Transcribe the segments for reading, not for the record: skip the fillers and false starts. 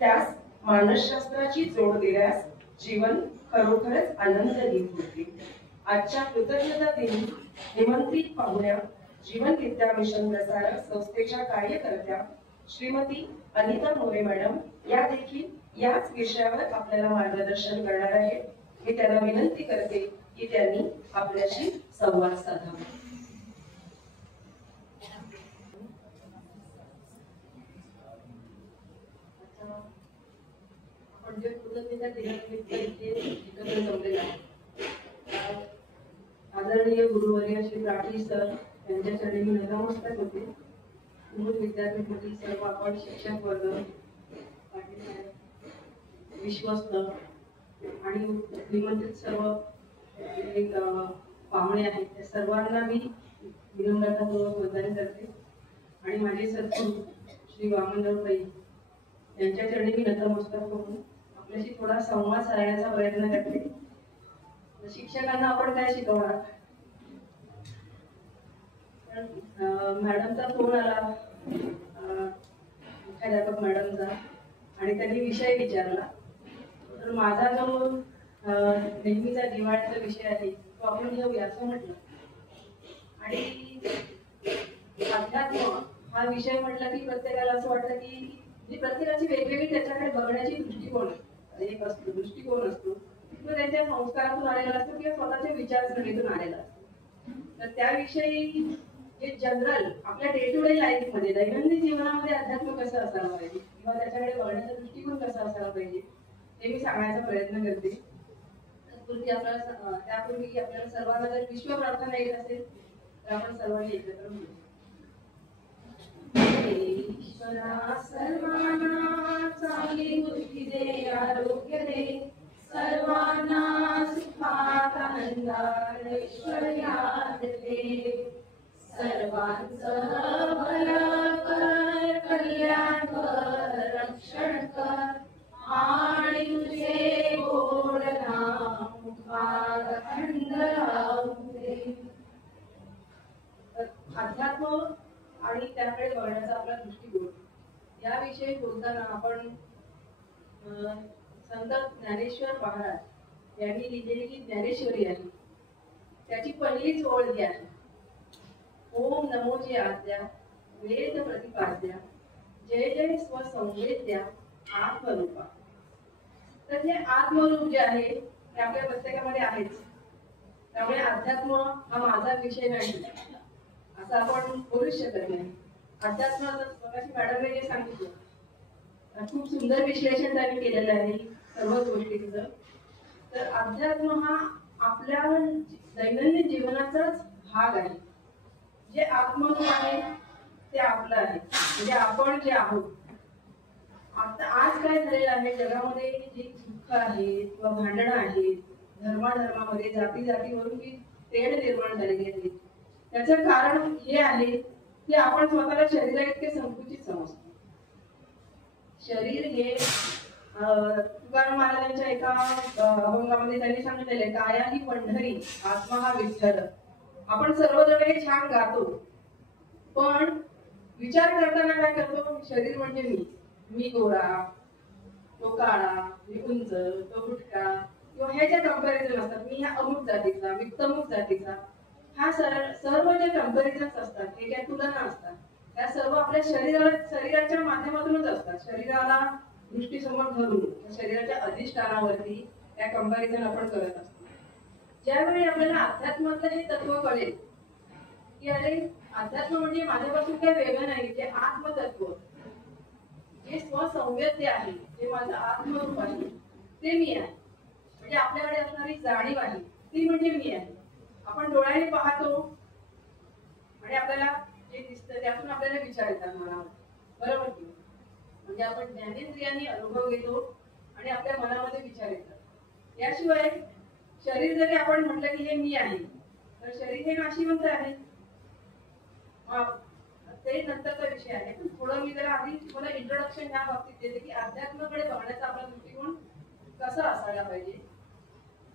त्यास मानसशास्त्राची जोड दिल्यास जीवन खरोखरच आनंदहीन होते. आजच्या कृतज्ञता दिनी निमंत्रित पाहुण्या जीवन विद्या मिशन प्रसारक संस्थेच्या कार्यकर्त्या श्रीमती अनिता मोरे मॅडम या देखील याच विषयावर आपल्याला मार्गदर्शन करणार आहेत. मी त्यांना विनंती करते की त्यांनी आपल्याशी संवाद साधावा. आपण जे कृतज्ञता दिनानिमित्त इथे एकत्र जमलेला आहे. आदरणीय गुरुवर्य श्री प्राटी सर यांच्या चरणी मी नतमस्तक होते. मूळ विद्यापीठातील सर्व आपण शिक्षक वर्ग, विश्वस्त आणि निमंत्रित सर्व पाहुणे आहेत त्या सर्वांना मी विनम्रतापूर्वक वंदन करते आणि माझे सद्गुरू श्री वामनराव पै यांच्या चरणी मी नतमस्तक होऊन आपल्याशी थोडा संवाद साधण्याचा प्रयत्न करते. शिक्षकांना आपण काय शिकवणार? मॅडमचा फोन आला मुख्याध्यापक मॅडमचा आणि त्यांनी विषय विचारला. तर माझा जो नेहमीचा जिव्हाळ्याचा विषय आहे तो आपण घेऊया असं म्हटलं. आणि अध्यात्म हा विषय म्हटलं की प्रत्येकाला असं वाटतं की प्रत्येकाची वेगवेगळी त्याच्याकडे बघण्याची दृष्टिकोन असतो. तो त्यांच्या संस्कारातून आलेला असतो किंवा स्वतःच्या विचारसरणीतून आलेला असतो. तर त्याविषयी जे जनरल आपल्या डे टू डे लाईफ मध्ये दैनंदिन जीवनामध्ये अध्यात्म कसं असायला पाहिजे किंवा त्याच्याकडे बघण्याचा दृष्टिकोन कसा असायला पाहिजे हे मी सांगण्याचा प्रयत्न करते. त्यापूर्वी आपल्याला सर्वांना जर विश्व प्रार्थना येत असेल तर आपण सर्वांनी एकत्र म्हणू. ईश्वरा सर्वांना चांगली बुद्धी दे, आरोग्य दे, सर्वांना सुखात आनंदात ऐश्वर्यात दे, सर्वांचं भलं कर, कल्याण कर, रक्षण कर आणि तुझे गोड नाम मुखात अखंड राहू दे. अध्यात्म आणि त्याकडे बघण्याचा आपला दृष्टिकोन याविषयी बोलताना आपण संत ज्ञानेश्वर महाराज यांनी लिहिलेली जी ज्ञानेश्वरी आहे त्याची पहिलीच ओळ जी आहे, ओम नमोची आद्या वेद प्रतिपाद्या जय जय स्वसंवेद्या आत्मरूपा. तर हे आत्मरूप जे आहे ते आपल्या प्रत्येकामध्ये आहेच. त्यामुळे अध्यात्म हा माझा विषय नाही असं आपण बोलू शकत नाही. अध्यात्म मॅडमने जे सांगितलं खूप सुंदर विश्लेषण त्यांनी केलेलं आहे सर्व गोष्टींचं. तर अध्यात्म हा आपल्या दैनंदिन जीवनाचाच भाग आहे. जे आत्मरूप आहे ते आपलं आहे, म्हणजे आपण जे आहोत. आता आज काय झालेलं आहे जगामध्ये, जे दुःख आहे किंवा भांडणं आहेत, धर्माधर्मामध्ये जाती जातीवरून जी तेढ निर्माण झालेली आहे त्याचं कारण हे आहे की आपण स्वतःला शरीरा इतके संकुचित समजतो. शरीर हे तुकाराम महाराजांच्या एका अभंगामध्ये त्यांनी सांगितलेले, काया ही पंढरी आत्मा हा विठ्ठल. आपण सर्वजण हे छान गातो पण विचार करताना काय करतो, शरीर म्हणजे मी गोरा, तो काळा, मी उंच, तो गुटका किंवा हे जे कंपॅरिझन असतात, मी ह्या अमुक जातीचा, मी तमुक जातीचा, हा सर्व जे कंपॅरिझन्स असतात, हे ज्या तुलना असतात त्या सर्व आपल्या शरीराच्या माध्यमातूनच असतात. शरीराला दृष्टीसमोर धरून शरीराच्या अधिष्ठानावरती त्या कंपॅरिझन आपण करत असतो. ज्यावेळी आपल्याला अध्यात्माचं हे तत्व कळेल की अरे अध्यात्म म्हणजे माझ्यापासून काही वेगळं नाही, जे आत्मतत्व, जे स्वसंवेद्य आहे, जे माझं आत्मरूप आहे ते मी आहे, म्हणजे आपल्याकडे असणारी जाणीव आहे ती म्हणजे मी आहे. आपण डोळ्याने पाहतो आणि आपल्याला जे दिसतं त्यातून आपल्याला विचार येतात मनावर, बरोबर की? म्हणजे आपण ज्ञानेंद्रियांनी अनुभव घेतो आणि आपल्या मनामध्ये विचार येतात. याशिवाय शरीर जरी आपण म्हटलं की हे मी आहे तर शरीर हे नाशिवंत आहे, ते नंतरचा विषय आहे. पण थोडं मी जरा आधी तुम्हाला इंट्रोडक्शन ह्या बाबतीत देते की अध्यात्माकडे बघण्याचा आपला दृष्टिकोन कसा असायला पाहिजे.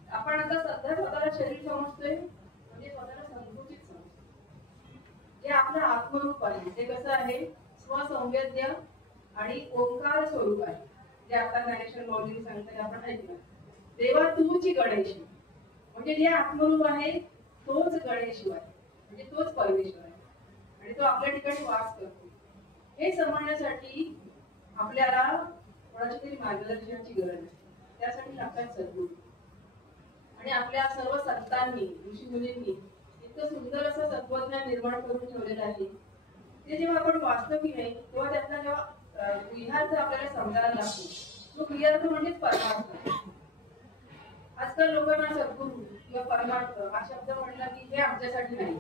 आपण आता सध्या स्वतःला शरीर समजतोय म्हणजे स्वतःला संकुचित समजतो. जे आपलं आत्मरूप आहे ते कसं आहे, स्वसंवेद्य आणि ओंकार स्वरूप आहे. जे आता ज्ञानेश्वर माऊलींनी सांगितलं आपण ऐकलं, देवा तूच गणेश, म्हणजे जे आत्मरूप आहे तोच गणेश आहे, म्हणजे तोच परमेश्वर आहे आणि तो आपल्या ठिकाणी वास करतो. हे समजण्यासाठी आपल्याला कोणाच्या तरी मार्गदर्शनाची गरज आहे. त्यासाठी लागतात सद्गुरू. आणि आपल्या सर्व संतांनी, ऋषीमुनींनी इतकं सुंदर असं तत्वज्ञान निर्माण करून ठेवलेलं आहे. ते जेव्हा आपण वाचतो की नाही, तेव्हा त्यातला जेव्हा क्रियार्थ आपल्याला समजायला लागतो, तो क्रियार्थ म्हणजेच परमार्थ. आजकाल लोकांना सद्गुरू किंवा परमार्थ हा शब्द म्हटला की हे आमच्यासाठी नाही,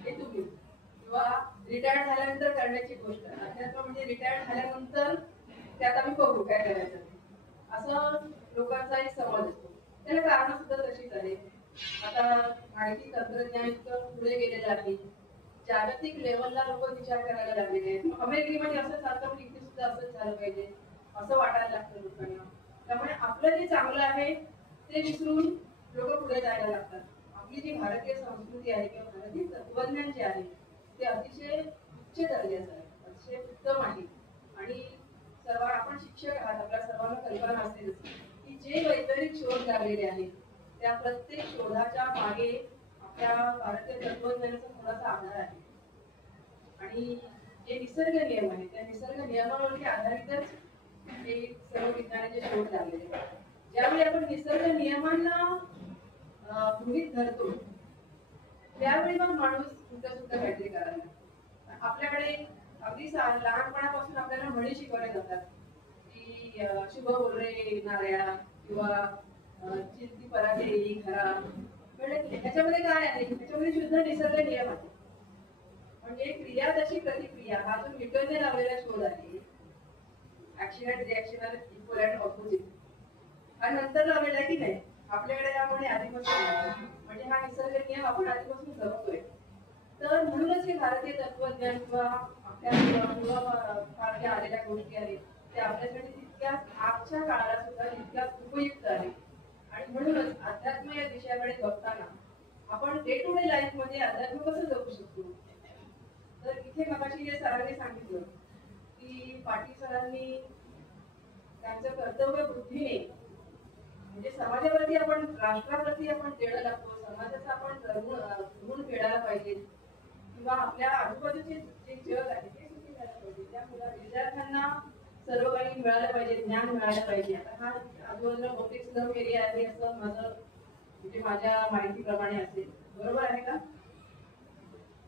हे तुम्ही किंवा रिटायर्ड झाल्यानंतर करण्याची गोष्ट. अध्यात्म म्हणजे रिटायर्ड झाल्यानंतर त्यात आम्ही बघू काय करायचं, असं लोकांचा एक समज असतो. त्याला कारण सुद्धा तशीच आहे. आता माहिती तंत्रज्ञान इतकं पुढे गेलेलं आहे, जागतिक लेवलला लोक विचार करायला लागलेले आहेत. अमेरिकेमध्ये असं चालतं की इथे सुद्धा असंच झालं पाहिजे असं वाटायला लागतं लोकांना. त्यामुळे आपलं जे चांगलं आहे ते विसरून लोक पुढे जायला लागतात. आपली जी भारतीय संस्कृती आहे किंवा भारतीय तत्वज्ञान जे आहे ते अतिशय उच्च दर्जाचं आहे, अतिशय उत्तम आहे. आणि सर्व आपण शिक्षक आहात, आपल्या सर्वांना कल्पना असेल की जे वैज्ञानिक शोध लागलेले आहेत त्या प्रत्येक शोधाच्या मागे आपल्या भारतीय तत्वज्ञानाचा थोडासा आधार आहे. आणि जे निसर्ग नियम आहेत त्या निसर्ग नियमावरती आधारितच हे सर्व विज्ञानाचे शोध लागलेले आहेत. ज्यावेळी आपण निसर्ग नियमांना गृहीत धरतो त्यावेळी मग माणूस सुद्धा काहीतरी करायला. आपल्याकडे अगदी लहानपणापासून आपल्याला म्हणी शिकवल्या जातात की शुभ बोल रे नाऱ्या किंवा चिंती पराठे येई खरा. ह्याच्यामध्ये काय आहे, ह्याच्यामध्ये शुद्ध निसर्ग नियम आहे. म्हणजे क्रिया तशी प्रतिक्रिया हा जो न्यूटनने लावलेला शोध आहे, action and reaction equal and opposite, हा नंतर लावलेला की नाही आपल्याकडे आपण आधीपासून, म्हणजे हा निसर्ग नियम आपण आधीपासून जपतोय. तर म्हणूनच हे भारतीय तत्वज्ञान किंवा आपल्या आलेल्या गोष्टी आहेत त्या आपल्यासाठी तितक्याच आजच्या काळाला सुद्धा तितक्याच उपयुक्त आहे. आणि म्हणूनच अध्यात्म या विषयाकडे बघताना आपण डे टू डे लाईफ मध्ये अध्यात्म कसं जगू शकतो. तर इथे मगाशी जे सरांनी सांगितलं की पाटील सरांनी त्यांचं कर्तव्य बुद्धीने, म्हणजे समाजावरती आपण, राष्ट्राप्रती आपण देणं लागतो, समाजाचा आपण गुण फेडायला पाहिजे किंवा आपल्या आजूबाजूचे जे जग आहे ते सुखी झालं पाहिजे. त्या विद्यार्थ्यांना सर्व काही मिळालं पाहिजे, ज्ञान मिळालं पाहिजे. आता हा आजूबाजूला बहुतेक स्लम एरिया आहे असं माझं, म्हणजे माझ्या माहितीप्रमाणे असेल, बरोबर आहे का?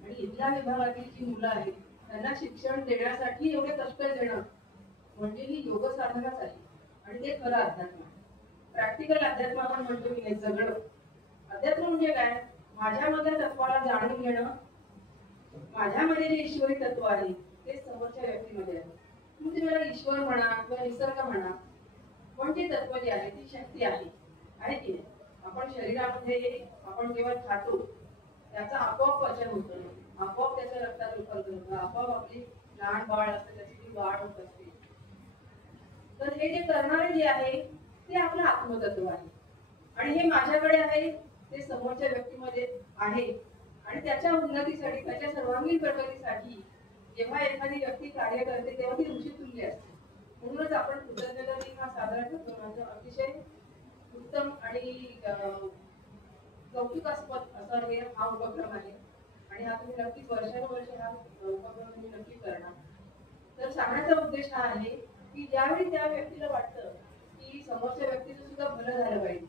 आणि इथल्या विभागातील जी मुलं आहेत त्यांना शिक्षण देण्यासाठी एवढे कष्ट देणं म्हणजे ही योग साधनाच आहे. आणि ते खरं अध्यात्म, प्रॅक्टिकल अध्यात्म आपण म्हणतो की नाही, जगणं. अध्यात्म म्हणजे काय, माझ्यामधल्या तत्वाला जाणून घेणं, माझ्यामध्ये जे ईश्वरी तत्व आहे ते समोरच्या व्यक्तीमध्ये आहे. मग तुम्ही मला ईश्वर म्हणा किंवा निसर्ग म्हणा, पण ते तत्व जे आहे ती शक्ती आहे की नाही. आपण शरीरामध्ये आपण जेव्हा खातो त्याचं आपोआप पचन होतं, आपोआप त्याच्या रक्तात रूपांतर होतं, आपोआप आपली लहान बाळ असते त्याची ती वाढ होत असते. तर हे जे करणारे जे आहे ते आपलं आत्मतत्व आहे. आणि हे माझ्याकडे आहे ते समोरच्या व्यक्तीमध्ये आहे. आणि त्याच्या उन्नतीसाठी, त्याच्या सर्वांगीण प्रगतीसाठी जेव्हा एखादी व्यक्ती कार्य करते तेव्हा ती ऋषितुल्य असते. म्हणूनच आपण कृतज्ञता दिन हा साजरा करतो. माझं अतिशय उत्तम आणि कौतुकास्पद असा हा उपक्रम आहे. आणि हा तुम्ही नक्कीच वर्षानुवर्ष हा उपक्रम तुम्ही नक्की करणार. तर सांगण्याचा उद्देश हा आहे की ज्यावेळी त्या व्यक्तीला वाटतं की समोरच्या व्यक्तीचं सुद्धा भलं झालं पाहिजे,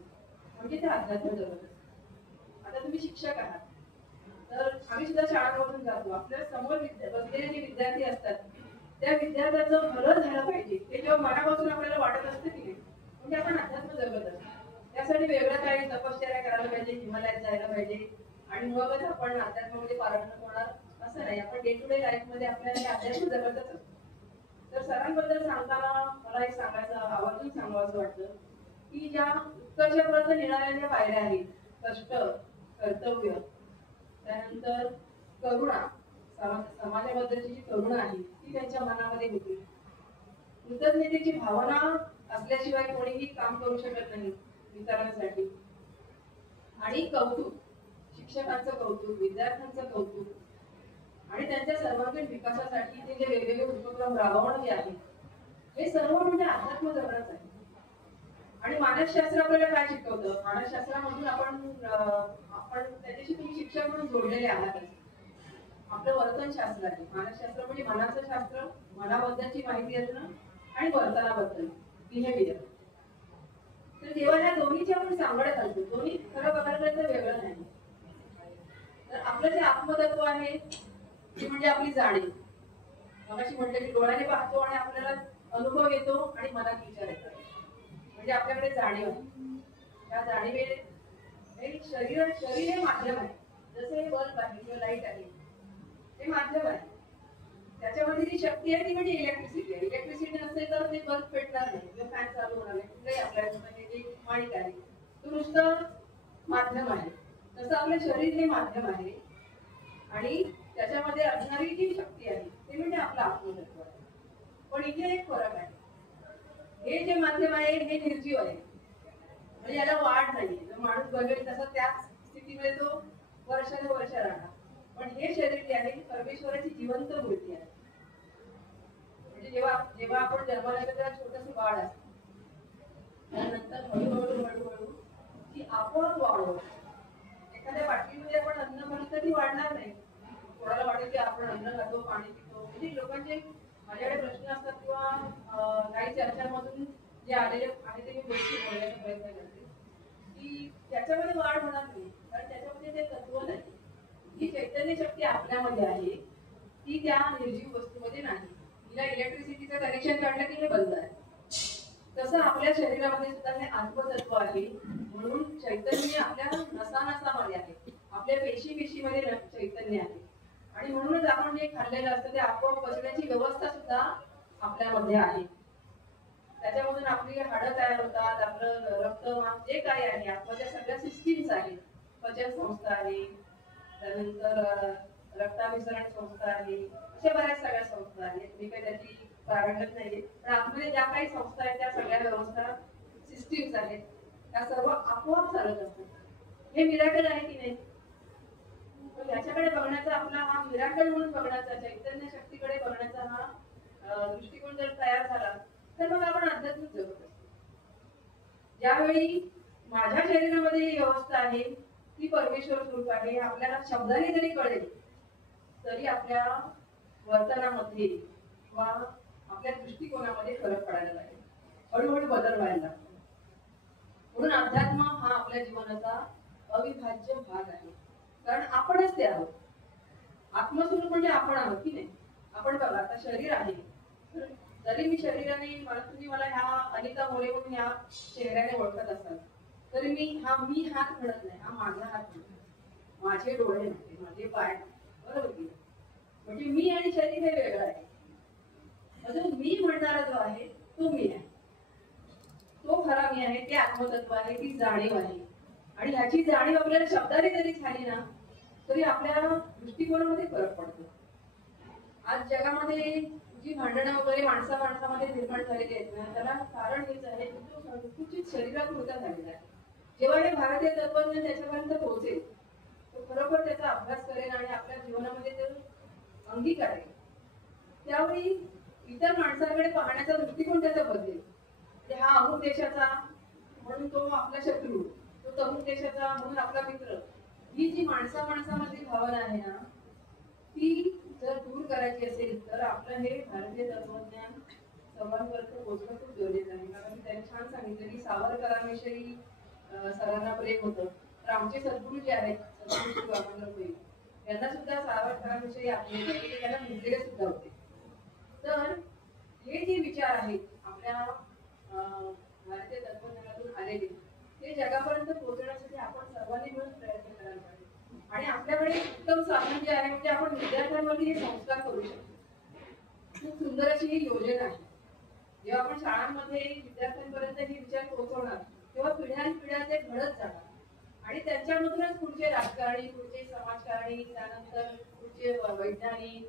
म्हणजे ते अध्यात्म जगत असतं. आता तुम्ही शिक्षक आहात, तर आम्ही सुद्धा शाळांमधून जातो, आपल्या समोर बसलेले जे विद्यार्थी असतात त्या विद्यार्थ्यांचं भलं झालं पाहिजे हे जेव्हा मनापासून आपल्याला वाटत असतं की नाही, म्हणजे आपण अध्यात्म जगत असतो. त्यासाठी वेगळं काही तपश्चर्या करायला पाहिजे, हिमालयात जायला पाहिजे आणि मगच आपण अध्यात्मामध्ये पारंगत होणार असं नाही. आपण डे टू डे लाईफ मध्ये आपल्याला हे अध्यात्म जगतच असतो. तर सरांबद्दल सांगताना मला एक सांगायचं, आवर्जून सांगावं वाटतं की ज्या उत्कर्षापर्यंत नेणाऱ्या ज्या पायऱ्या आहेत, कष्ट, कर्तव्य, त्यानंतर करुणा, समाजाबद्दलची जी करुणा आहे ती त्यांच्या मनामध्ये होती. कृतज्ञतेची भावना असल्याशिवाय कोणीही काम करू शकत नाही इतरांसाठी. आणि कौतुक, शिक्षकांचं कौतुक, विद्यार्थ्यांचं कौतुक आणि त्यांच्या सर्वांगीण विकासासाठी ते जे वेगवेगळे उपक्रम राबवणं जे आहे हे सर्व म्हणजे अध्यात्म जगणंच आहे. आणि मानसशास्त्र आपल्याला काय शिकवतं? मानसशास्त्रामधून आपण त्याच्याशी तुम्ही शिक्षक म्हणून जोडलेले आहात. आपलं वर्तनशास्त्र आहे. मानसशास्त्र म्हणजे मनाचं शास्त्र, मनाबद्दलची माहिती असणं आणि वर्तनाबद्दल बिहेवियर. तर जेव्हा या दोन्हीची आपण सांगड घालतो, दोन्ही खरं बघायला तर वेगळं नाही. तर आपलं जे आत्मतत्व आहे ते म्हणजे आपली जाणीव. मगाशी म्हटलं की डोळ्याने पाहतो आणि आपल्याला अनुभव येतो आणि मनात विचार येतात. म्हणजे आपल्याकडे जाणीव आहे. त्या जाणीवे शरीर हे माध्यम आहे. जसं हे बल्ब आहे किंवा लाईट आहे, हे माध्यम आहे. त्याच्यामध्ये जी शक्ती आहे ती म्हणजे इलेक्ट्रिसिटी आहे. इलेक्ट्रिसिटी नसेल तर ते बल्ब पेटणार नाही किंवा फॅन चालू होणार नाही. कुठेही आपल्याकडे जे माणिक आहे तो नुसतं माध्यम आहे. तसं आपलं शरीर हे माध्यम आहे आणि त्याच्यामध्ये असणारी जी शक्ती आहे ते म्हणजे आपलं आत्मतत्व आहे. पण इथे एक फरक आहे. हे जे माध्यम आहे हे निर्जीव आहे, म्हणजे याला वाढ नाही. माणूस बघेल तसं त्याच स्थितीमध्ये तो वर्षानुवर्ष राहणार. पण हे शरीर जे आहे परमेश्वराची जिवंत मूर्ती आहे. म्हणजे जेव्हा आपण जन्माला येतो तेव्हा छोटंसं बाळ असतं, त्यानंतर हळूहळू ती आपोआप वाढ होते. एखाद्या बाटलीमध्ये आपण अन्न भरलं तर ती वाढणार नाही. कोणाला वाटेल की आपण अन्न खातो, पाणी पितो. म्हणजे लोकांचे माझ्याकडे प्रश्न असतात किंवा काही चर्चांमधून जे आलेले आहे ते मी गोष्टी बोलण्याचा प्रयत्न करते की त्याच्यामध्ये वाढ होणार नाही, कारण त्याच्यामध्ये ते तत्व नाही. ही चैतन्य शक्ती आपल्यामध्ये आहे, ती त्या निर्जीव वस्तूमध्ये नाही. तिला इलेक्ट्रिसिटीचं कनेक्शन काढलं की हे बंद आहे. तसं आपल्या शरीरामध्ये सुद्धा हे आत्मतत्व आहे. म्हणून चैतन्य आपल्या नसानसामध्ये आहे, आपल्या पेशीमध्ये चैतन्य आहे. आणि म्हणूनच आपण जे खाल्लेलं असतं ते आपोआप पचण्याची व्यवस्था सुद्धा आपल्यामध्ये आहे. त्याच्यामधून आपली हाडं तयार होतात, आपलं रक्त जे काय आहे आपल्या सगळ्या सिस्टीम्स आहेत. पचन संस्था आहे, त्यानंतर रक्ताभिसरण संस्था आहे, अशा बऱ्याच सगळ्या संस्था आहेत. मी काही त्याची प्रारंभच नाहीये, पण आपल्या ज्या काही संस्था आहेत त्या सगळ्या व्यवस्था सिस्टीम्स आहेत, त्या सर्व आपोआप चालत असतात. हे मिराकल आहे की नाही? याच्याकडे बघण्याचा आपला हा मिराकल म्हणून बघण्याचा, चैतन्य शक्तीकडे बघण्याचा हा दृष्टिकोन जर तयार झाला तर मग आपण अध्यात्मिक जगत असतो. ज्यावेळी माझ्या शरीरामध्ये ही व्यवस्था आहे ती परमेश्वर स्वरूप आहे, आपल्याला शब्दाने जरी कळेल तरी आपल्या वर्तनामध्ये किंवा आपल्या दृष्टिकोनामध्ये फरक पडायला लागेल, हळूहळू बदल व्हायला लागतो. म्हणून अध्यात्म हा आपल्या जीवनाचा अविभाज्य भाग आहे, कारण आपणच ते आहोत. आत्मस्वरूप म्हणजे आपण आहोत की नाही? आपण बघा, आता शरीर आहे, जरी मी शरीराने तुम्ही मला ह्या अनिता मोरे म्हणून ह्या चेहऱ्याने ओळखत असाल तरी मी हात म्हणत नाही, हा माझा हात म्हणतो, माझे डोळे म्हणते, माझे पाय, बरोबर की? म्हणजे मी आणि शरीर हे वेगळं आहे. म्हणजे मी म्हणणारा जो आहे तो मी आहे, तो खरा मी आहे, ते आत्मतत्व आहे, ती जाणीव आहे. आणि ह्याची जाणीव आपल्याला शब्दाने जरी झाली ना तरी आपल्या दृष्टिकोनामध्ये फरक पडतो. आज जगामध्ये जी भांडणं वगैरे माणसामध्ये निर्माण झालेली आहेत ना, त्याला कारण हेच आहे की तो संकुचित शरीरापुरता झालेला आहे. जेव्हा हे भारतीय तत्वज्ञान त्याच्यापर्यंत पोहोचेल तो खरोखर त्याचा अभ्यास करेल आणि आपल्या जीवनामध्ये ते अंगीकारेल, त्यावेळी इतर माणसाकडे पाहण्याचा दृष्टिकोन त्याचा बदलेल. म्हणजे हा अमुक देशाचा म्हणून तो आपला शत्रू, तो तमुक देशाचा म्हणून आपला मित्र, ही जी माणसामधली भावना आहे ना ती जर दूर करायची असेल तर आपलं हे भारतीय तत्वज्ञान सर्वांपर्यंत पोहोचणं खूप गरजेचं आहे. कारण त्यांनी छान सांगितलं की सावरकरांविषयी सरांना प्रेम होतं, तर आमचे सद्गुरू जे आहेत सद्गुरू श्री यांना सुद्धा सावरकरांविषयी आपले त्यांना म्हटलेले सुद्धा होते. तर हे जे विचार आहेत आपल्या भारतीय तत्वज्ञानातून आलेले ते जगापर्यंत पोहोचण्यासाठी आपण सर्वांनी मिळून प्रयत्न करायला पाहिजे. आणि आपल्याकडे उत्तम साधन जे आहे म्हणजे आपण विद्यार्थ्यांवरती हे संस्कार करू शकतो. खूप सुंदर अशी ही योजना आहे. जेव्हा आपण शाळांमध्ये विद्यार्थ्यांपर्यंत हे विचार पोहोचवणार तेव्हा पिढ्यानपिढ्या ते घडत जाणार आणि त्यांच्यामधूनच पुढचे राजकारणी, पुढचे समाजकारणी, त्यानंतर पुढचे वैज्ञानिक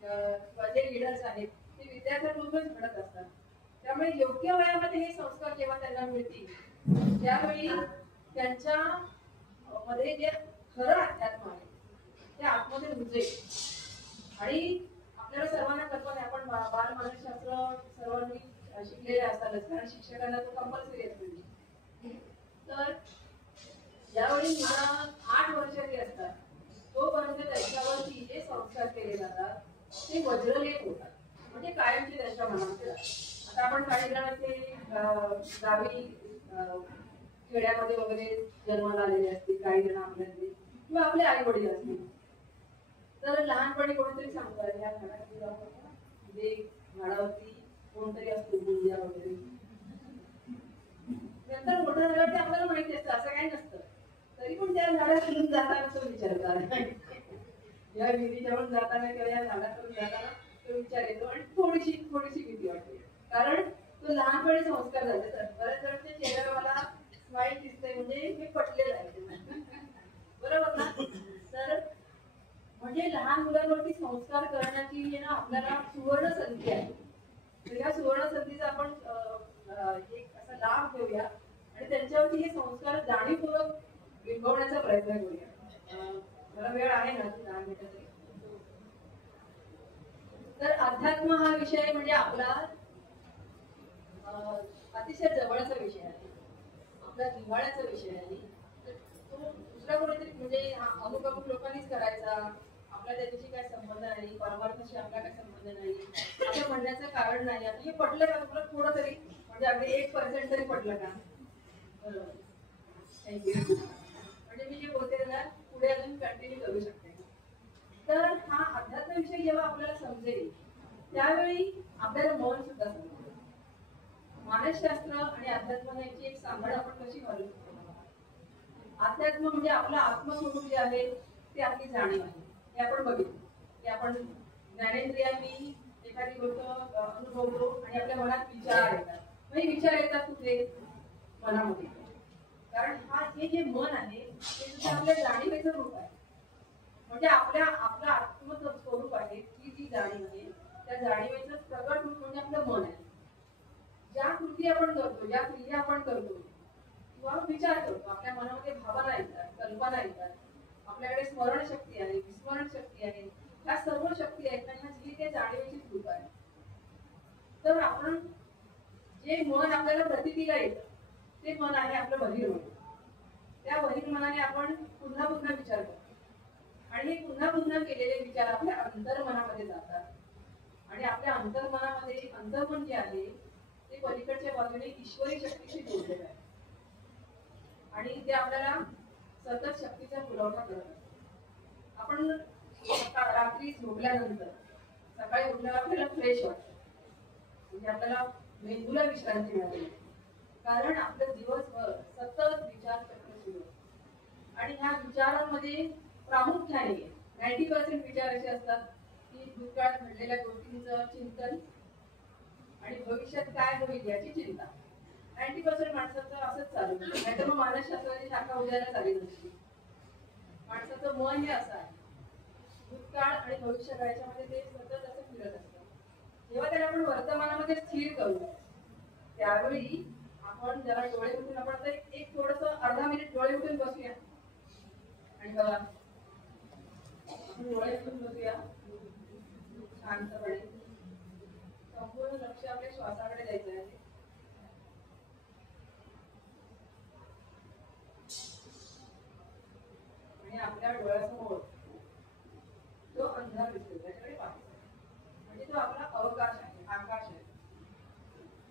किंवा जे लीडर्स आहेत ते विद्यार्थ्यांमधूनच घडत असतात. त्यामुळे योग्य वयामध्ये हे संस्कार जेव्हा त्यांना मिळतील त्यावेळी त्यांच्या मध्ये जे खरं अध्यात्म आहे ते आतमध्ये रुजेल. आणि आपल्याला सर्वांना कल्पना आहे, आपण बाल मानसशास्त्र सर्वांनी शिकलेले असालच, कारण शिक्षकांना तो कंपल्सरी असतो. तर ज्यावेळी मुलं 8 वर्षाची असतात तोपर्यंत त्यांच्यावरती जे संस्कार केले जातात ते वज्रलेप होतात, म्हणजे कायमचे त्यांच्या मनामध्ये राहतात. आता आपण काही जण ते गावी खेड्यामध्ये वगैरे जन्माला आलेले असतील, काही जण आपल्यातले किंवा आपले आई वडील असतील, तर लहानपणी कोणीतरी सांगतात ह्या झाडाखाली जाऊ नका, म्हणजे झाडावरती कोणतरी असतो गुंजा वगैरे. नंतर मोठं झालं ते आपल्याला माहिती असतं असं काही नसतं, तरी पण त्या झाडाखालून जाताना तो विचारतात, या विहिरीजवळून जाताना किंवा या झाडाखालून जाताना तो विचार येतो आणि थोडीशी भीती वाटते, कारण तो लहानपणी संस्कार झाले. तर बऱ्याच जणांच्या चेहऱ्यावर मला स्माईल दिसते, म्हणजे मी पटलेलं आहे. बरोबर ना? तर म्हणजे लहान मुलांवरती संस्कार करण्याची ना आपल्याला सुवर्ण संधी आहे. तर या सुवर्ण संधीचा आपण एक असा लाभ घेऊया आणि त्यांच्यावरती हे संस्कार जाणीवपूर्वक बिंबवण्याचा प्रयत्न करूया. मला वेळ आहे ना 10 मिनिटांची? तर अध्यात्म हा विषय म्हणजे आपला अतिशय जवळचा विषय आहे, आपला जिव्हाळ्याचा विषय आहे. तो दुसरा कोणीतरी म्हणजे अमुक लोकांनीच करायचा, आपला त्याच्याशी काय संबंध नाही, परमार्थाशी आपला काय संबंध नाही असं म्हणण्याचं कारण नाही. आता हे पटलं का तुम्हाला? थोडं तरी म्हणजे अगदी 1% तरी पटलं का? बरोबर, थँक्यू. म्हणजे मी जे बोलते ना पुढे अजून कंटिन्यू करू शकते. तर हा अध्यात्म विषय जेव्हा आपल्याला समजेल त्यावेळी आपल्याला मन सुद्धा समजेल. मानसशास्त्र आणि अध्यात्म याची एक सांगड आपण कशी घालू शकतो? अध्यात्म म्हणजे आपलं आत्मस्वरूप जे आहे ते आपली जाणीव आहे, हे आपण बघितलं की आपण ज्ञानेंद्रियांनी एखादी गोष्ट अनुभवतो आणि आपल्या मनात विचार येतात. म्हणजे विचार येतात कुठे? मनामध्ये. कारण हे जे मन आहे ते सुद्धा आपल्या जाणीवेचं रूप आहे. म्हणजे आपलं आत्मस्वरूप आहे, ती जी जाणीव आहे त्या जाणीवेचं प्रगट रूप म्हणजे आपलं मन आहे. ज्या कृती आपण करतो, ज्या क्रिया आपण करतो किंवा विचार करतो, आपल्या मनामध्ये भावना येतात, कल्पना येतात, आपल्याकडे स्मरणशक्ती आहे, विस्मरणशक्ती आहे, ह्या सर्व शक्ती आहेत त्यांना जी ते जाणीवेची रूप आहे. तर आपण जे मन आपल्याला प्रतितीला येतं ते मन आहे आपलं बहिर्मन. त्या बहिर्मनाने आपण पुन्हा पुन्हा विचार करतो आणि हे पुन्हा पुन्हा केलेले विचार आपल्या अंतर्मनामध्ये जातात आणि आपल्या अंतर्मनामध्ये अंतर्मन जे आहे ते पलीकडच्या बाजूने ईश्वरी शक्तीशी जोडलेलं आहे आणि ते आपल्याला सतत शक्तीचा पुरवठा करत असतात. आपण रात्री झोपल्यानंतर सकाळी उठल्यावर आपल्याला फ्रेश वाटतं, म्हणजे आपल्याला मेंदूला विश्रांती मिळते, कारण आपलं दिवसभर सतत विचार चक्र सुरू असतं आणि ह्या विचारांमध्ये प्रामुख्याने 90% विचार असे असतात की भूतकाळात घडलेल्या गोष्टींचं चिंतन आणि भविष्यात काय होईल याची चिंता. 90% माणसाचं असंच चालू आहे. नाहीतर मग मानसशास्त्राची शाखा उद्याला चालली नसते. माणसाचं मन हे असं आहे, भूतकाळ आणि भविष्यकाळ याच्यामध्ये ते सतत असं फिरत असतं. जेव्हा त्याला आपण वर्तमानामध्ये स्थिर करू त्यावेळी आपण जरा डोळे उठून आपण एक थोडस अर्धा मिनिट डोळे उठून बसूया आणि बघा आपण डोळे उठून बसूया शांतपणे. संपूर्ण लक्ष आपल्या श्वासाकडे द्यायचं आहे आणि आपल्या डोळ्यासमोर जो अंधार दिसतो त्याच्याकडे पाहायचा, म्हणजे तो आपला अवकाश आहे, आकाश आहे.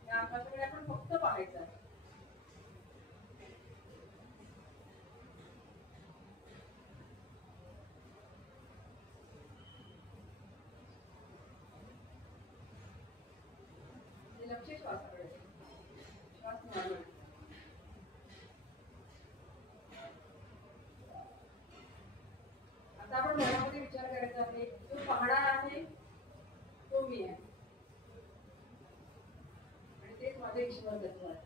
त्या आकाशाकडे आपण फक्त पाहायचं आहे. लक्ष श्वासाकडे, श्वास नॉर्मल. आता आपण मनामध्ये विचार करायचा आहे, जो पाहणार आहे तो मी आहे आणि तेच माझे ईश्वर तत्व आहे.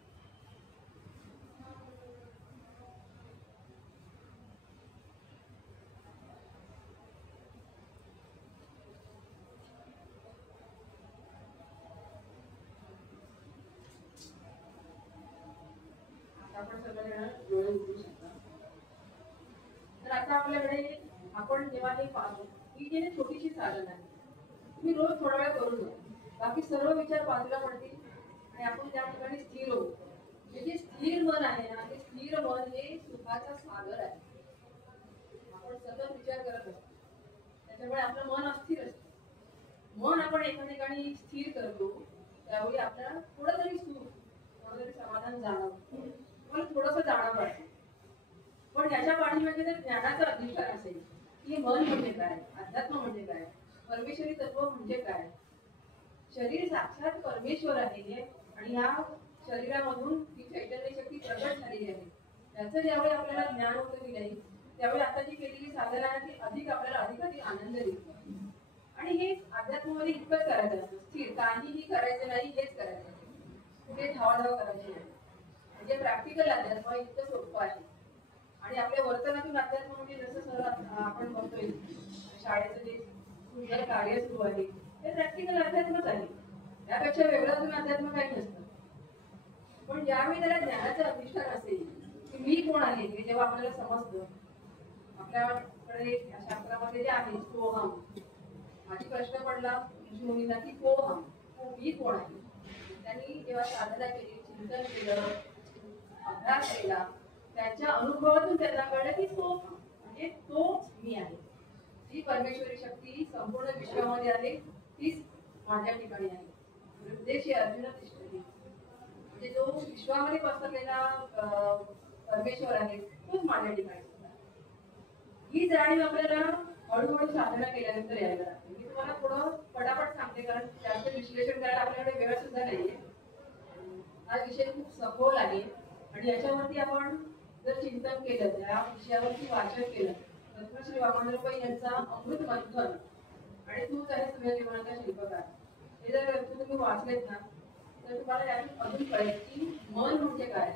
आपण सगळेजण डोळे उघडू शकता. तर आता आपल्याकडे आपण जेव्हा हे पाहतो ही जी छोटीशी साधन आहे, तुम्ही रोज थोडा वेळ करून घ्या. बाकी सर्व विचार बाजूला पडतील आणि आणि आपण त्या ठिकाणी स्थिर होऊ. म्हणजे स्थिर मन आहे ना, ते स्थिर मन हे सुखाचा सागर आहे. आपण सतत विचार करत असतो, त्याच्यामुळे आपलं मन अस्थिर असतं. मन आपण एका ठिकाणी स्थिर करतो त्यावेळी आपल्याला थोडं तरी सुख, थोडं तरी समाधान जाणवतं, पण थोडंसं जाणवतं. पण याच्या पाठीमागे जर ज्ञानाचं अधिष्ठान असेल की मन म्हणजे काय, अध्यात्म म्हणजे काय, परमेश्वरी तत्व म्हणजे काय, शरीर साक्षात परमेश्वर आहे आणि या शरीरामधून ती चैतन्य शक्ती प्रकट झालेली आहे. त्याचं ज्यावेळी आपल्याला ज्ञान होतं की नाही, त्यावेळी आता जी केलेली साधना आहे ती अधिक आपल्याला अधिकाधिक आनंद देतो. आणि हे अध्यात्मामध्ये इतकंच करायचं असतं, स्थिर काहीही करायचं नाही, हेच करायचं, कुठे धावाधाव करायची नाही. म्हणजे प्रॅक्टिकल अध्यात्म इतकं सोपं आहे. आणि आपल्या वर्तनातून अध्यात्म म्हणजे जसं सर आपण म्हणतोय शाळेचं जे सुंदर कार्य सुरू आहे ते प्रॅक्टिकल अध्यात्मच आहे. त्यापेक्षा वेगळं अजून अध्यात्म काही नसतं. पण ज्यावेळी त्याला ज्ञानाचं अधिष्ठान असेल की मी कोण आहे हे जेव्हा आपल्याला समजतं, आपल्याकडे शास्त्रामध्ये जे आहे सोहम, माझी प्रश्न पडला मुनींना की कोहम, मी कोण आहे. त्यांनी जेव्हा साधना केली, चिंतन केलं, अभ्यास केला, त्यांच्या अनुभवातून त्यांना कळलं की तो म्हणजे तोच मी आहे. जी परमेश्वरी शक्ती संपूर्ण विश्वामध्ये आहे तीच माझ्या ठिकाणी आहे. हृदयेशी अर्जुन तिष्ठती, म्हणजे जो विश्वामध्ये पसरलेला परमेश्वर आहे तोच माझ्या ठिकाणी. ही जाणीव आपल्याला हळूहळू साधना केल्यानंतर यायला लागते. मी तुम्हाला थोडं पटापट सांगते कारण जास्त विश्लेषण करायला आपल्याकडे वेळ सुद्धा नाहीये. हा विषय खूप सखोल आहे आणि याच्यावरती आपण जर चिंतन केलं, त्या विषयावरती वाचन केलं, श्री वामनराव यांचा अमृत मंथन आणि तूच आहे तुझ्या जीवनाचा शिल्पकार, हे जर तुम्ही वाचलेत ना तर तुम्हाला यातून अजून कळेल की मन म्हणजे काय.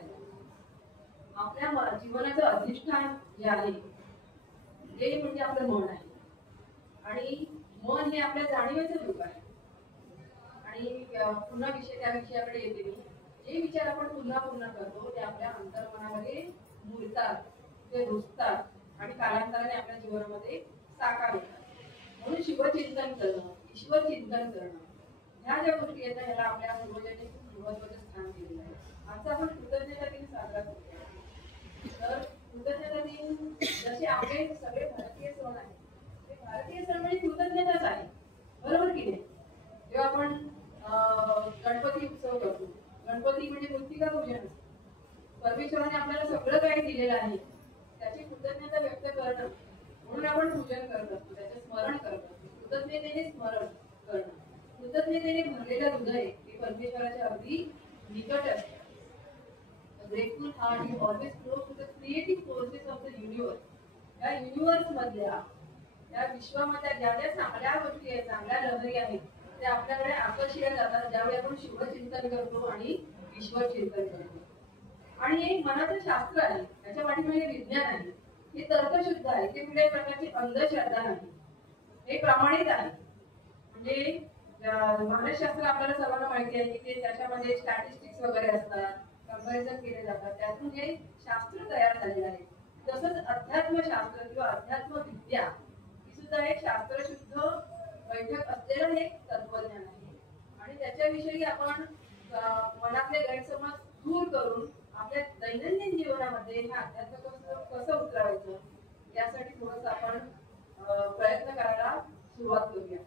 आपल्या जीवनाचं अधिष्ठान जे आहे ते म्हणजे आपलं मन आहे आणि मन हे आपल्या जाणीवेचं रूप आहे. आणि पुन्हा त्या विषयाकडे येते मी. जे विचार आपण पुन्हा पुन्हा करतो ते आपल्या अंतर्मनामध्ये मुरतात, ते रुजतात आणि कालांतराने आपल्या जीवनामध्ये साकार होतात. म्हणून शिवचिंतन करणं, ईश्वर चिंतन करणं, ह्या ज्या गोष्टी आहेत ह्याला आपल्या पूर्वजांनी खूप महत्त्वाचं स्थान दिलेलं आहे. आजचा आपण कृतज्ञता दिन साजरा करतो. तर कृतज्ञता दिन जसे आपले सगळे भारतीय सण आहेत, ते भारतीय सण म्हणजे कृतज्ञताच आहे, बरोबर की नाही. जेव्हा आपण गणपती उत्सव करतो, गणपती म्हणजे मृत्तिका पूजन असतं. परमेश्वराने आपल्याला सगळं काही दिलेलं आहे, त्याची कृतज्ञता व्यक्त करणं म्हणून आपण पूजन करत असतो, त्याचे स्मरण करत असतो. कृतज्ञतेने स्मरण करणं, कृतज्ञतेने भरलेलं हृदय हे परमेश्वराच्या अगदी निकट असतं. Grateful heart is always close to the creative forces of the universe. या युनिव्हर्स मधल्या, या विश्वामधल्या ज्या ज्या चांगल्या गोष्टी आहेत, चांगल्या लहरी आहेत, त्या आपल्याकडे आकर्षित जातात ज्यावेळी आपण शिवचिंतन करतो आणि ईश्वर चिंतन करतो. आणि हे मनाचं शास्त्र आहे, त्याच्या पाठीमागे विज्ञान आहे, हे तर्कशुद्ध आहे, ते कुठल्याही प्रकारची अंधश्रद्धा नाही, हे प्रामाणिक आहे. म्हणजे मानसशास्त्र आपल्याला सर्वांना माहिती आहे की ते त्याच्यामध्ये स्टॅटिस्टिक्स वगैरे असतात, कंपॅरिझन केले जातात, त्यातून हे शास्त्र तयार झालेलं आहे. तसंच अध्यात्मशास्त्र किंवा अध्यात्म विद्या ही सुद्धा एक शास्त्रशुद्ध बैठक असलेलं एक तत्वज्ञान आहे. आणि त्याच्याविषयी आपण मनातले गैरसमज दूर करून आपल्या दैनंदिन जीवनामध्ये हे अध्यात्म कसं उतरवायचं यासाठी थोडंसं आपण प्रयत्न करायला सुरुवात करूया.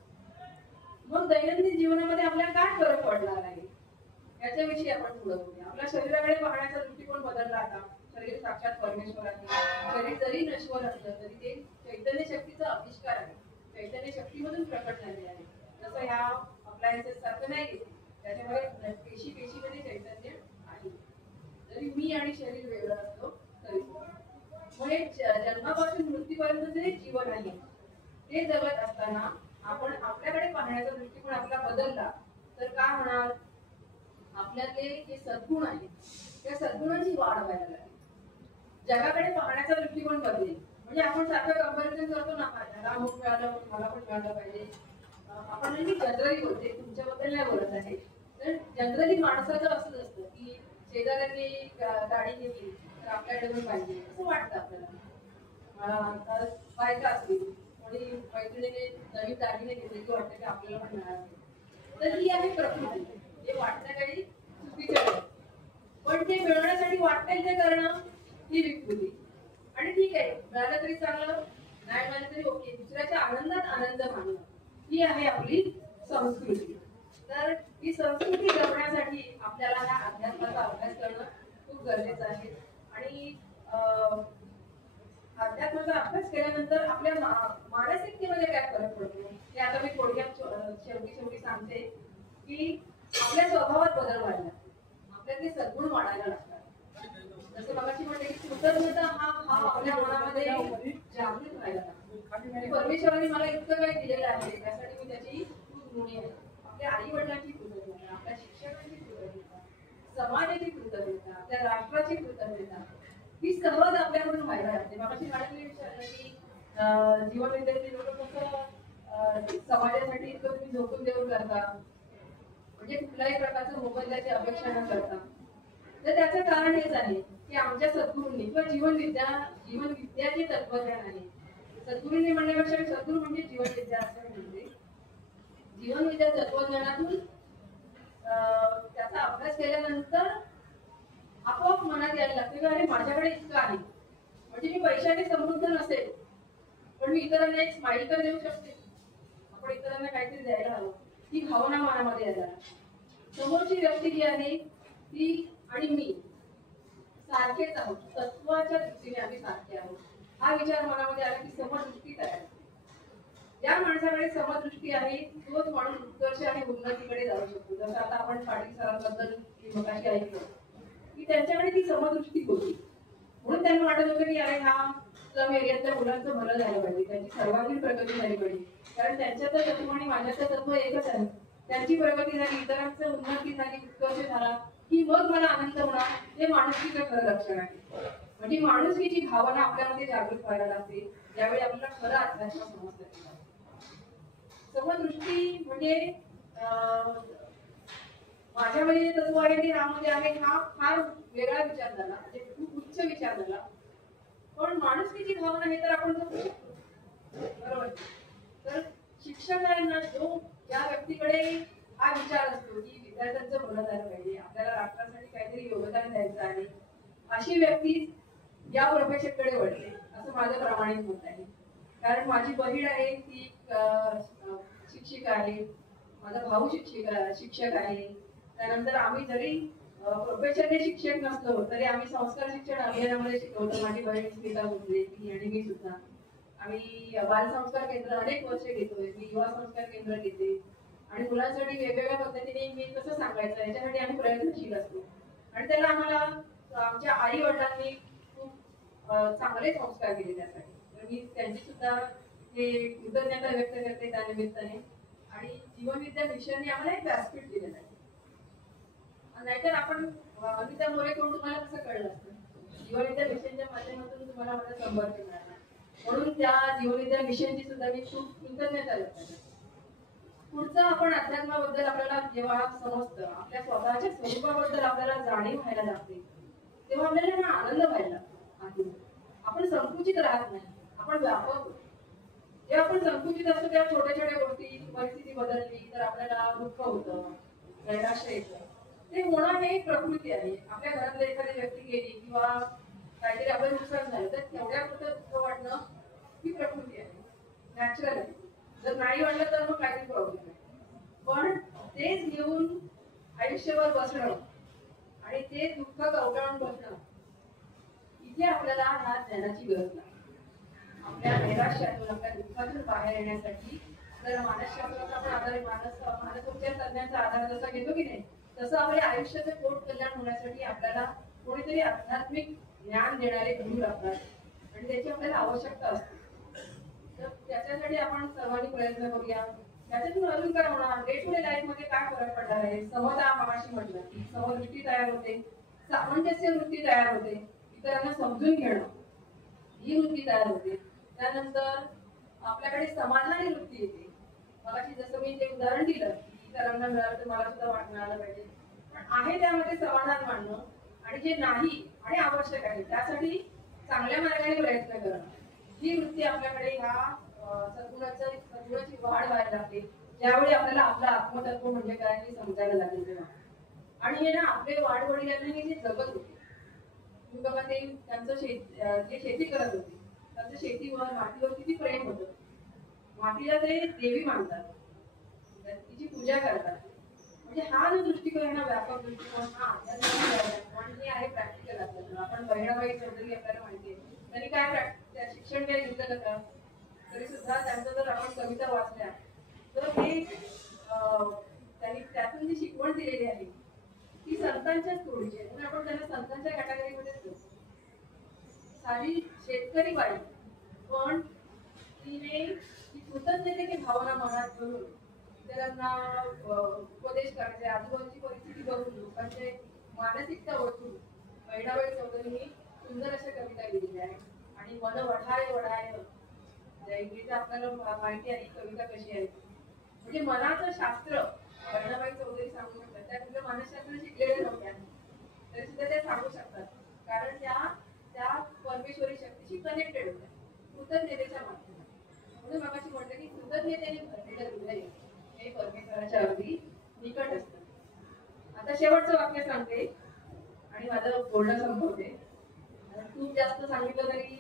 मग दैनंदिन जीवनामध्ये आपल्याला काय फरक पडणार आहे याच्याविषयी आपण थोडं बोलूया. आपल्या शरीराकडे पाहण्याचा दृष्टिकोन बदलला आता. शरीर साक्षात परमेश्वर आहे. शरीर जरी नश्वर असलं तरी ते चैतन्य शक्तीचा आविष्कार आहे, चैतन्य शक्तीमधून प्रकट झाले आहे. जसं ह्या अप्लायन्सेस सारखं नाही, त्याच्यामुळे पेशी पेशीमध्ये चैतन्य आहे. जरी मी आणि शरीर वेगळं असतो तरी मग हे जन्मापासून मृत्यूपर्यंत जे जीवन आहे ते जगत असताना आपण आपल्याकडे पाहण्याचा दृष्टिकोन आपला बदलला तर काय होणार, आपल्यातले जे सद्गुण आहेत त्या सद्गुणांची वाढ व्हायला लागेल. जगाकडे पाहण्याचा दृष्टिकोन बदलेल. म्हणजे आपण सारखं कंपॅरिझन करतो ना, त्याला अमुक मिळालं मला पण मिळालं पाहिजे. आपण नेहमी जनरली बोलते, तुमच्याबद्दल नाही बोलत आहे, तर जनरली माणसाचं असंच असतं की शेजाऱ्यांनी गाडी घेतली तर आपल्याकडे पण पाहिजे असं वाटतं आपल्याला. बायका असतील, कोणी मैत्रिणीने नवीन दागिने घेतले की वाटतं की आपल्याला पण मिळालं. तर ही आहे प्रकृती, हे वाटणं काही वाटेल ते करणं ही विकृती. आणि ठीक आहे, मिळालं तरी चांगलं, नाही मिळालं तरी ओके. दुसऱ्याच्या आनंदात आनंद मानणं ही आहे आपली संस्कृती. तर ही संस्कृती जपण्यासाठी आपल्याला ह्या अध्यात्माचा अभ्यास करणं खूप गरजेचं आहे. आणि अध्यात्माचा अभ्यास केल्यानंतर आपल्या मानसिकतेमध्ये काय फरक पडतो हे आता मी थोडक्यात शेवटी सांगते की आपल्या स्वभावात बदल व्हायला, आपल्यातले सद्गुण वाढायला लागतात. जसं मगाशी म्हणले की कृतज्ञता हा भाव आपल्या मनामध्ये जागृत व्हायला लागतो. परमेश्वराने मला इतकं काही दिलेलं आहे, त्यासाठी मी त्याची खूप ऋणी आहे. आपल्या आई वडिलांची कृतज्ञता, आपल्या शिक्षकांची कृतज्ञता, समाजाची कृतज्ञता, आपल्या राष्ट्राची कृतज्ञता ही सहज आपल्याकडून व्हायला लागते. मगाशी मॅडमने विचारलं की जीवन विद्यार्थी लोक कसं समाजासाठी इतकं तुम्ही झोकून देऊन करता, म्हणजे कुठल्याही प्रकारचं मोबदल्याची अपेक्षा न करता. तर त्याचं कारण हेच आहे की आमच्या सद्गुरूंनी किंवा जीवनविद्या जे तत्वज्ञान आहे, सद्गुरूंनी म्हणण्यापेक्षा सद्गुरू म्हणजे जीवनविद्या असं म्हणते. जीवनविद्या तत्वज्ञानातून त्याचा अभ्यास केल्यानंतर आपोआप मनात यायला लागते की अरे माझ्याकडे इतकं आहे, म्हणजे मी पैशाने समृद्ध नसेल पण मी इतरांना एक स्माईल तर देऊ शकते, आपण इतरांना काहीतरी द्यायला हवं, ही भावना मनामध्ये यायला. समोरची व्यक्ती जी आहे ती आणि मी सारखेच आहोत, तत्वाच्या दृष्टीने आम्ही सारखे आहोत, हा विचार मनामध्ये आला की समदृष्टी तयार. ज्या माणसाकडे समदृष्टी आहे तोच माणूस उत्कर्ष आणि उन्नतीकडे जाऊ शकतो. जसं आता आपण पाटील सरांबद्दल मगाशी ऐकलं की त्यांच्याकडे ती समदृष्टी होती, म्हणून त्यांना वाटत होतं की अरे हा स्लम एरियातल्या मुलांचं भलं झालं पाहिजे, त्यांची सर्वांगीण प्रगती झाली पाहिजे. कारण त्यांच्यातलं तत्व आणि माझ्यातलं तत्व एकच आहे. त्यांची प्रगती झाली, इतरांचं उन्नती झाली, उत्कर्ष झाला की मग मला आनंद होणार. हे माणुसकीचं खरं लक्षण आहे. म्हणजे माणुसकीची भावना आपल्यामध्ये जागृत व्हायला लागते ज्यावेळी आपल्याला खरं अध्यात्म समजतं. समदृष्टी म्हणजे माझ्यामध्ये तत्व आहे ते रामध्ये आहे, हा फार वेगळा विचार झाला, म्हणजे खूप उच्च विचार झाला. पण माणुसकीची भावना हे तर आपण जपू शकतो, बरोबर. तर शिक्षकांना जो ज्या व्यक्तीकडे हा विचार असतो की विद्यार्थ्यांचं भलं झालं पाहिजे, आपल्याला राष्ट्रासाठी काहीतरी योगदान द्यायचं आहे, अशी व्यक्ती या प्रोफेशनकडे वळते असं माझं प्रामाणिक मत आहे. कारण माझी बहीण आहे ती शिक्षिका आहे, माझा भाऊ शिक्षक आहे. त्यानंतर आम्ही जरी प्रोफेशनने शिक्षक नसलो तरी आम्ही संस्कार शिक्षण अभियानामध्ये शिकवतो. माझी बहीण स्मिता भोसले ती आणि मी सुद्धा आम्ही बालसंस्कार केंद्र अनेक वर्ष घेतोय. मी युवा संस्कार केंद्र घेते आणि मुलांसाठी वेगवेगळ्या पद्धतीने मी कसं सांगायचं याच्यासाठी आम्ही प्रयत्नशील असतो. आणि त्याला आम्हाला आमच्या आई वडिलांनी खूप चांगले संस्कार केले त्यासाठी. तर मी त्यांची सुद्धा हे कृतज्ञता व्यक्त करते त्या निमित्ताने. आणि जीवनविद्या मिशनने आम्हाला एक व्यासपीठ दिलेलं आहे. नाहीतर आपण अनिता मोरे कोण तुम्हाला कसं कळलं असतं. जीवनविद्या मिशनच्या माध्यमातून तुम्हाला माझा संपर्क मिळाला, म्हणून त्या जीवनविद्या मिशनची सुद्धा मी खूप कृतज्ञता व्यक्त करते. पुढचं आपण अध्यात्माबद्दल आपल्याला जेव्हा समजतं, आपल्या स्वतःच्या स्वरूपाबद्दल आपल्याला जाणीव व्हायला लागते, तेव्हा आपल्याला ना आनंद व्हायला लागतो. आपण संकुचित राहत नाही, आपण व्यापक होतो. जेव्हा आपण संकुचित असतो तेव्हा छोट्या छोट्या गोष्टी परिस्थिती बदलली तर आपल्याला दुःख होतं, नैराश्य येतं. ते होणं हे एक प्रकृती आहे. आपल्या घरातली एखादी व्यक्ती गेली किंवा काहीतरी आपलं नुकसान झालं तर तेवढ्या पुरतं दुःख वाटणं ही प्रकृती आहे, नॅचरल आहे. जर नाही वाटलं तर मग काहीतरी प्रॉब्लेम आहे. पण तेच घेऊन आयुष्यभर बसणं आणि ते दुःख कवटाळून बसणं, इथे आपल्याला ह्या ज्ञानाची गरज नाही. आपल्या नैराश्यातून आपल्या दुःखातून बाहेर येण्यासाठी जर मानसशास्त्राचा आपण आधार मानसोपचार तज्ञांचा आधार जसा घेतो की नाही, तसं आपल्या आयुष्याचं पोट कल्याण होण्यासाठी आपल्याला कोणीतरी आध्यात्मिक ज्ञान देणारे गुरु लागतात आणि त्याची आपल्याला आवश्यकता असते. तर त्याच्यासाठी आपण सर्वांनी प्रयत्न करूया. त्याच्यातून अजून काय होणार, डे टू डे लाईफ मध्ये काय फरक पडणार आहे. समता मगाशी म्हटलं की समदृष्टी तयार होते, सामंजस्य वृत्ती तयार होते, इतरांना समजून घेणं ही वृत्ती तयार होते. त्यानंतर आपल्याकडे समाधानी वृत्ती येते. मगाशी जसं मी ते उदाहरण दिलं की इतरांना मिळालं तर मला सुद्धा मिळालं पाहिजे, पण आहे त्यामध्ये समाधान मानणं आणि जे नाही आणि आवश्यक आहे त्यासाठी चांगल्या मार्गाने प्रयत्न करणं, ही वृत्ती आपल्याकडे ह्या सद्गुणाची वाढ व्हायला लागते. ज्यावेळी आपल्याला आपलं आत्मतत्व म्हणजे काय हे समजायला लागेल तेव्हा. आणि हे ना आपले वाढवडिलांनी हे जगत होते. की बाबा ते त्यांचं जे शेती करत होते त्यांचं शेतीवर मातीवर किती प्रेम होतं. मातीला ते देवी मानतात, तिची पूजा करतात. म्हणजे हा जो दृष्टिकोन आहे ना, व्यापक दृष्टिकोन, हा हे आहे प्रॅक्टिकल. आपल्याला आपण बहिणाबाई चौधरी आपल्याला माहिती आहे, त्यांनी काय शिक्षण काही घेतलं नका, तरी सुद्धा त्यांचं जर आपण कविता वाचल्या तर हे त्यांनी त्यातून जी शिकवण दिलेली आहे ती संतांच्याच तोडीची आहे. म्हणून आपण त्यांना संतांच्या कॅटेगरीमध्येच ठेवतो. साधी शेतकरी बाई, पण तिने ती कृतज्ञतेची भावना मनात घेऊन इतरांना उपदेश करायचे, आजूबाजूची परिस्थिती बघून लोकांचे मानसिकता ओळखून बहिणाबाई चौधरींनी सुंदर अशा कविता लिहिलेल्या आहेत. आणि मन वढाय वढाय, इंग्रजीत आपल्याला माहिती आहे कविता कशी आहे. म्हणजे मनाचं शास्त्र बहिणाबाई चौधरी सांगू शकतात. त्या तुझं मानसशास्त्र शिकलेले नव्हत्या तरी सुद्धा त्या सांगू शकतात, कारण त्या परमेश्वरी शक्तीशी कनेक्टेड होत्या कृतज्ञतेच्या माध्यमातून. म्हणून मगाशी म्हटलं की कृतज्ञतेने भरलेलं हृदय हे परमेश्वराच्या अगदी निकट असतं. आता शेवटचं वाक्य सांगते आणि माझं बोलणं संपवते. खूप जास्त सांगितलं तरी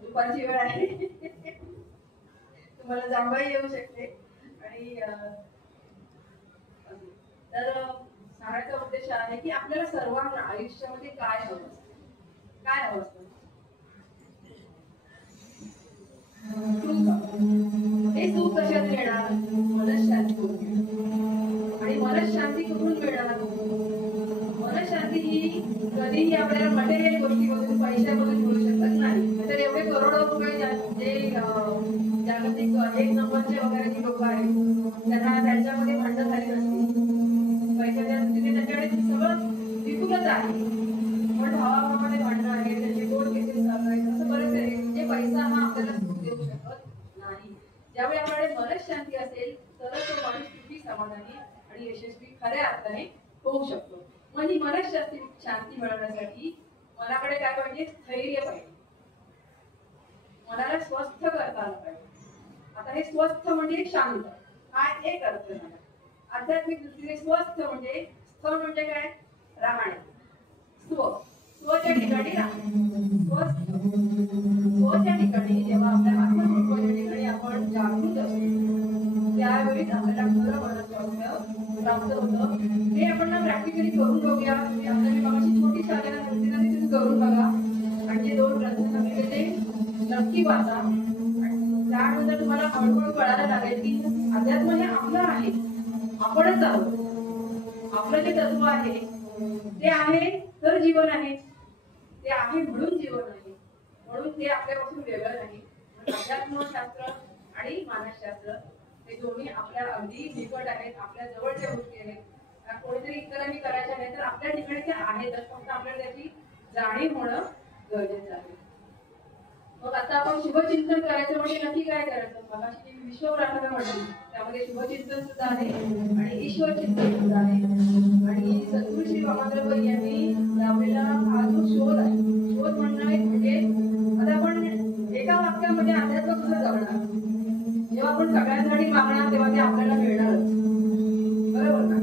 दुपारची वेळ आहे, तुम्हाला जांभई येऊ शकते. आणि तर सांगायचा उद्देश आहे की आपल्याला सर्वांना आयुष्यामध्ये काय हवं असतं, काय हवं असतं. हे सुख कशात मिळणार? मनशांती. आणि मनशांती कुठून मिळणार? मनशांती ही कधीही आपल्याला मटेरियल गोष्टीमधून पैशामधून मिळू शकत नाही. तर एवढे करोडो रुपये जे जागतिक 1 नंबरचे वगैरे जी लोक आहेत त्यांना त्यांच्यामध्ये भांडण झाली नसती. पैशाच्या दृष्टीने त्यांच्याकडे सगळं विपुलच आहे, पण भावाभावामध्ये भांडणं आहे, त्यांचे कोर्ट केसेस चालू आहेत, असं बरेच आहे. म्हणजे पैसा हा आपल्याला सुख देऊ शकत नाही. ज्यावेळी आपल्याकडे मनशांती असेल तरच तो माणूस सुखी, समाधानी आणि यशस्वी खऱ्या अर्थाने होऊ शकतो. म्हणजे मनशांती मिळवण्यासाठी मनाकडे काय पाहिजे? स्थैर्य पाहिजे. मनाला स्वस्थ करता आलं पाहिजे. आता हे स्वस्थ म्हणजे शांत, हा एक अर्थ झाला. आध्यात्मिक दृष्टीने स्वस्थ म्हणजे, स्थ म्हणजे काय? राहणे. स्वच्या ठिकाणी राहणे. स्वच्या ठिकाणी जेव्हा आपल्या आत्मस्वरूपाच्या ठिकाणी आपण जागृत असतो त्यावेळीच आपल्याला खरं मनस्वास्थ्य प्राप्त होतं. हे आपण ना प्रॅक्टिकली करून बघूया. आपल्या मी छोटी शाळेला सांगितलं ती तुम्ही करून बघा. आणि जे 2 ग्रंथ सांगितले ते नक्की वाचा. त्यानंतर तुम्हाला हळूहळू कळायला लागेल की अध्यात्म हे आपलं आहे, आपणच आहोत. आपलं जे तत्व आहे ते आहे तर जीवन आहे, ते आहे म्हणून जीवन आहे, म्हणून ते आपल्यापासून वेगळं नाही. अध्यात्मशास्त्र आणि मानसशास्त्र हे दोन्ही आपल्या अगदी निकट आहेत, आपल्या जवळच्या गोष्टी आहेत. कोणीतरी इतरांनी करायच्या नाही तर आपल्या ठिकाणी त्या आहेतच, फक्त आपल्याला त्याची जाणीव होणं गरजेचं आहे. मग आता आपण शुभचिंतन करायचं म्हणजे नक्की काय करायचं? मगाशी विश्व प्रार्थना म्हटली, त्यामध्ये शुभचिंतन सुद्धा आहे आणि ईश्वर चिंतन सुद्धा आहे. आणि सद्गुरू श्री वामनराव यांनी लावलेला हा जो शोध आहे, शोध म्हणणार म्हणजे आता आपण एका वाक्यामध्ये अध्यात्म कसं जगणार? जेव्हा आपण सगळ्यांसाठी मागणार तेव्हा ते आपल्याला मिळणारच, बरोबर ना?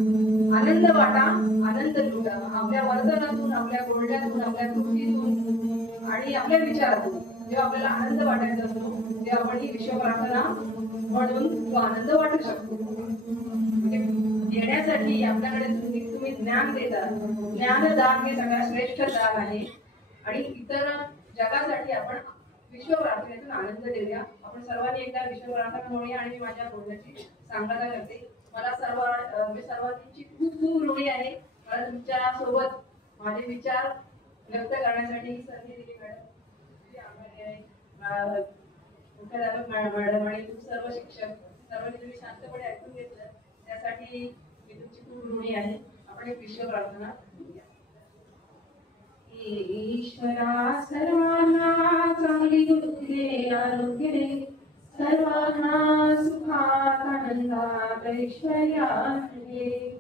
आनंद वाटा, आनंद लुटा. आपल्या वर्तनातून, आपल्या बोलण्यातून, आपल्या कृतीतून आणि आपल्या विचारातून जेव्हा आपल्याला आनंद वाटायचा असतो तेव्हा आपण ही विश्व प्रार्थना म्हणून तो आनंद वाटू शकतो. म्हणजे देण्यासाठी आपल्याकडे तुम्ही ज्ञान देता, ज्ञानदान हे सगळ्यात श्रेष्ठ दान आहे. आणि इतर जगासाठी आपण विश्व प्रार्थनेतून आनंद देऊया. आपण सर्वांनी एकदा विश्व प्रार्थना म्हणूया. आणि मी माझ्या बोलण्याची सांगता करते. मला सर्वांची खूप खूप ऋणी आहे. मला तुमच्या सोबत माझे विचार व्यक्त करण्यासाठी ही संधी दिली मॅडम. मुख्याध्यापक मॅडम आणि सर्व शिक्षक सर्वांनी तुम्ही शांतपणे ऐकून घेतलं त्यासाठी मी तुमची खूप ऋणी आहे. आपण एक विश्व प्रार्थना करूया. ईश्वरा सर्वांना चांगली बुद्धी दे, आरोग्य दे, सर्वांना सुखात आनंदात ऐश्वर्यात दे,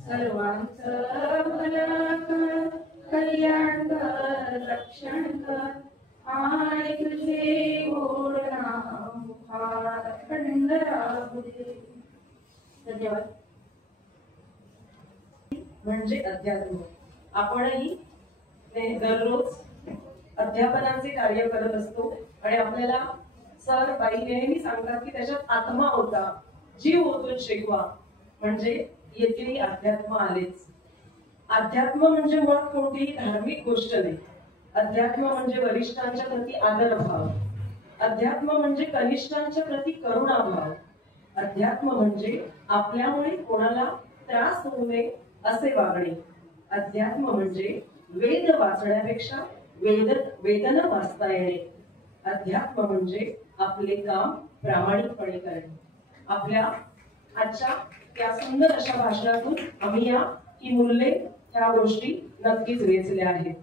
सर्वांचं भलं कर, कल्याण कर, रक्षण कर, आणि तुझे गोड नाम मुखात अखंड राहू दे. धन्यवाद. म्हणजे अध्यात्म आपणही दररोज अध्यापनाचे कार्य करत असतो आणि आपल्याला सर बाई नेहमी सांगतात की त्याच्यात आत्मा होता, जीव होतो शिकवा, म्हणजे येथील अध्यात्म आलेच. अध्यात्म म्हणजे मुळात कोणतीही धार्मिक गोष्ट नाही. अध्यात्म म्हणजे वरिष्ठांच्या प्रती आदरभाव. अध्यात्म म्हणजे कनिष्ठांच्या प्रती करुणाभाव. अध्यात्म म्हणजे आपल्यामुळे कोणाला त्रास होऊ नये असे वागणे. अध्यात्म म्हणजे वेद वाचण्यापेक्षा वेदना वाचता येणे. अध्यात्म म्हणजे आपले काम प्रामाणिकपणे करणे. आपल्या आजच्या या सुंदर अशा भाषणातून आम्ही ही मूल्ये, ह्या गोष्टी नक्कीच वेचल्या आहेत.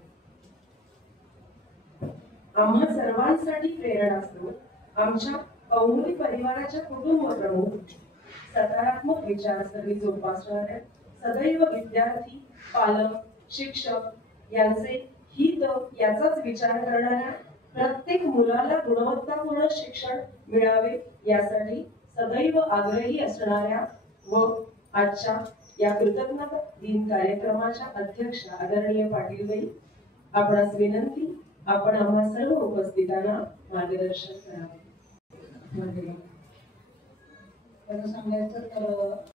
आम्हा सर्वांसाठी प्रेरणास्त्रोत आमच्या कौमुदी परिवाराच्या कुटुंब प्रमुख, सकारात्मक विचारसरणी जोपासणाऱ्या सदैव विद्यार्थी, पालक, शिक्षक यांचे हित याचाच विचार करणाऱ्या, प्रत्येक मुलाला गुणवत्तापूर्ण शिक्षण मिळावे यासाठी सदैव आग्रही असणाऱ्या व आजच्या या कृतज्ञता दिन कार्यक्रमाच्या अध्यक्षा आदरणीय पाटीलबाई, आपणास विनंती, आपण आम्हा सर्व उपस्थितांना मार्गदर्शन करावे. सांगायचं तर